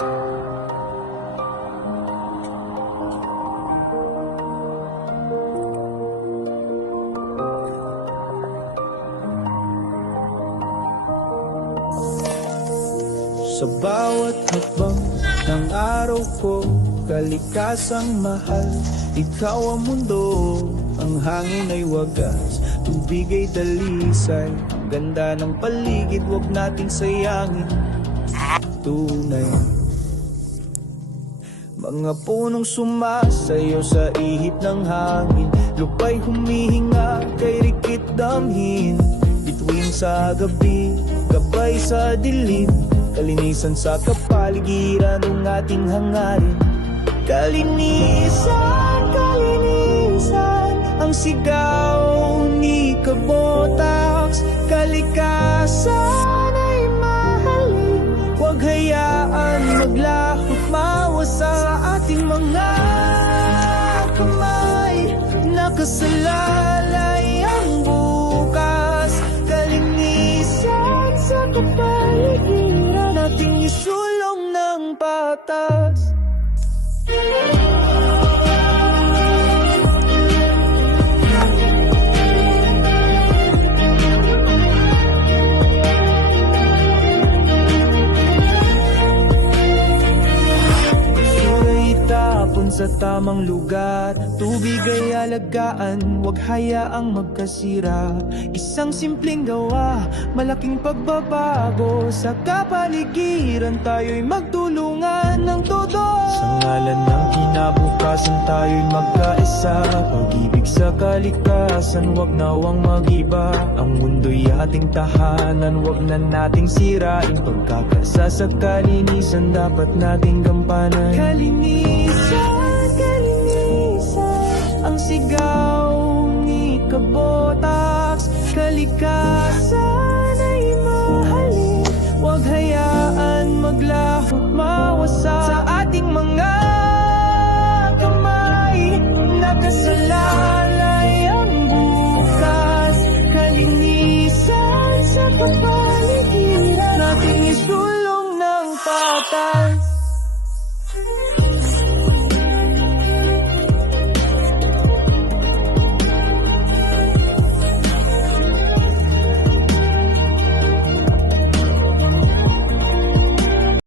Sa bawat hakbang ng araw ko, kalikasang mahal, ikaw ang mundo. Ang hangin ay wagas, tubig ay dalisay. Ang ganda ng paligid, wag nating sayangin. Tunay, mga punong sumasayo sa ihip ng hangin, lupa'y humihinga kay rikit damhin. Bituin sa gabi, gabay sa dilim, kalinisan sa kapaligiran ng ating hangarin. Kalinisan, kalinisan, ang sigaw ni Kabotax. Kalikasan ay mahalin, huwag hayaan maglahot mawa sa ating mga kamay. Nakasalalay ang bukas, kalinisan sa kapaligiran, ating isulong ng patas. Sa tamang lugar, tubig ay alagaan, huwag hayaang magkasira. Isang simpleng gawa, malaking pagbabago. Sa kapaligiran tayo'y magtulungan ng todo. Sa ngalan ng kinabukasan tayo'y magkaisa. Pag-ibig sa kalikasan, huwag nawang mag-iba. Ang mundo'y ating tahanan, huwag na nating sirain. Pagkakasa sa kalinisan, dapat nating gampanan. Kalinisan, ang sigaw ni Kabotax. Kalikasan